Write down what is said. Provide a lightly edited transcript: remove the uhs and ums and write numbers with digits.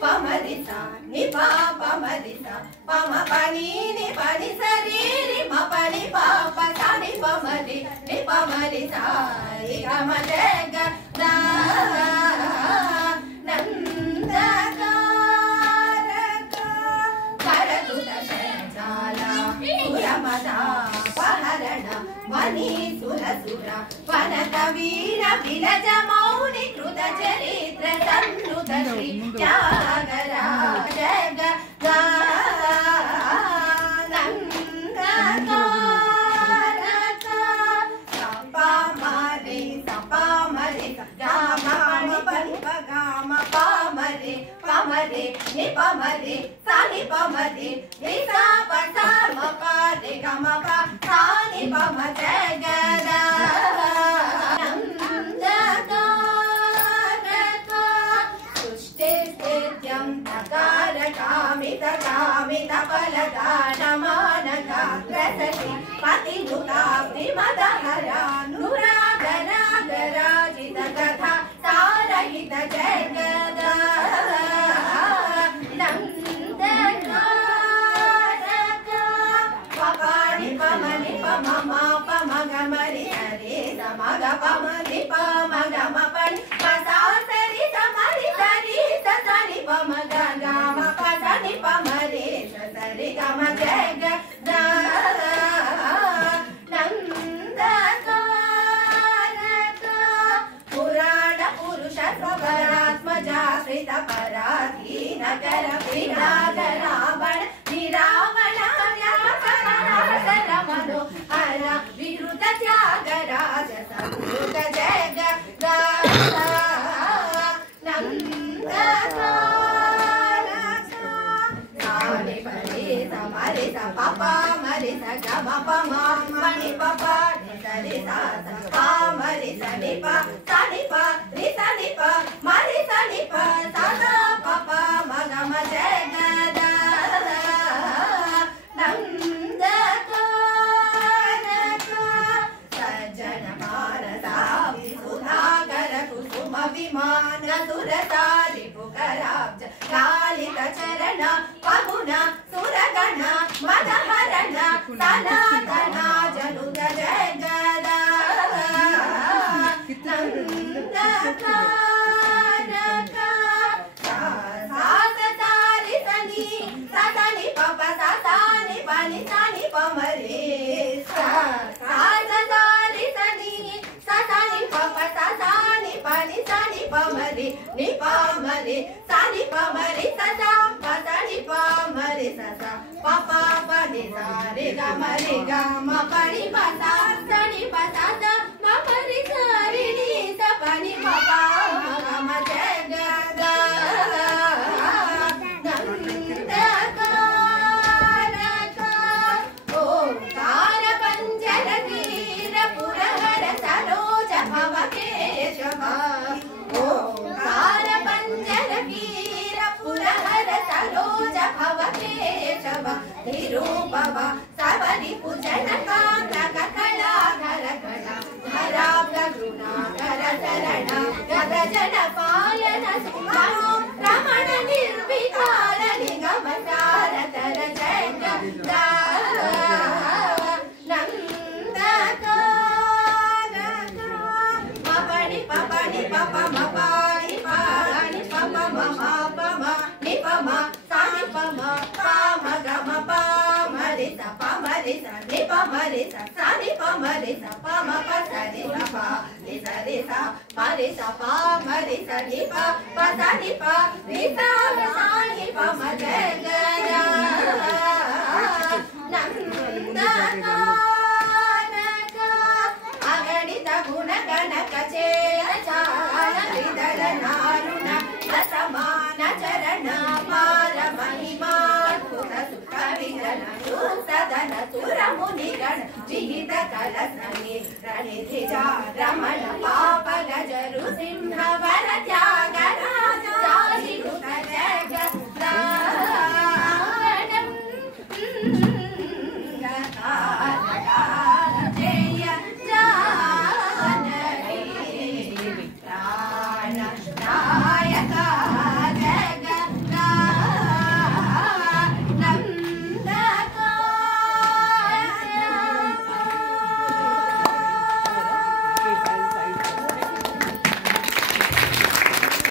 pa మరి సా ని పా ప మరి సా ప మ ప ని ని ప ని స రి రి మ ప ని ప ప సా ని ప మరి ని ప మరి సా రి గ మ జ గ ద నందకారక కరతుత శంచాల పురమదా పహరణ మణి సురసుర వనక వీర విరజ మౌని కృత చరిత్ర సన్నుత శ్రీ త్యాగరాజ జగ నందకారక సప మరి సప మరి గామ పని ప గామ ప మరి ప మరి ని ప మరి సా ని ప మరి ని సా ప సా మ ప ని గ మ ప సా ని ప మ జ గ ద నందకారక సృష్టి స్థిత్యం తకారకామిత కామిత ఫలదానమానక ప్రసతి పతినుతాబ్ది మదహర నురాగరాగరాజిత కథ సారహిత జగద నందకారక పపాని పమని పమమా పమగమరి హరే సమగ పమని పమగమ పని పసాసరి సమరి సరి ససని పమగ గమ పసని పమరే సరి గమ జగద నందకారక పురాణ పురుష స్వరాత్మజాశ్రిత పరాధీన కర విరాగ రావణ నిరావణ రమణో హర విరుత త్యాగరాజ సంస్కృత జగద నందకారక సాని పరి సమరి స పప మరి స గమ ప మ మణి పప ని సరి స ప మరి స ని ప స ని ప ని స ని ప మరి స ని ప స స ప ప మ గ మ జగద నందకారక సజ్జన భారతాభి సుధాకర కుసుమ విమాన సురసారి పుకరాబ్జ కాళిక చరణ పగుణ సురగణ మదహరణ సనాతన జనుద జగద నందకారక సాససారి సని ససని పప ససాని పని సని పమరే సాససారి సని ససని పప ససాని పని సని పమరే ని పమరే సని పమరే ససా పసని పమరే ససా పప పని సారి గమరి గమ పని పసా సని పసా మ పరి సారి ని స పని పప గమ జగద నందకారక ఓంకార పంజర గిర పురహర సరోజ భవ కేశవ ఓంకార పంజర గిర పురహర సరోజ భవ కేశవ నిరూపవ సవరి పూజన కాంత కళాధర కళ ధరాబ్ద గుణాకర శరణ గజన పాలన సుమనో రమణ నిర్వికార నిగమ సారతర జగద నందకారక మపని పపని పప మపాని పాని పప మమ పమ ని పమ సాని పమ పమ గమ పమరి స పమరి స ని పమరి స సాని పమరి స పమ ప సరి స ప ని సరి స మరి స పమరి స ని ప ప సని ప ని స సాని పమ జగద నందకారక అగణిత గుణ గణక చేర చాల విదల నారుణ సమాన చరణ పార మహిమాద్భుత సుఖ విజన సదన సుర ముని గణ విహిత కలసని రణిధిజ రమణ పాప గజరు సింహ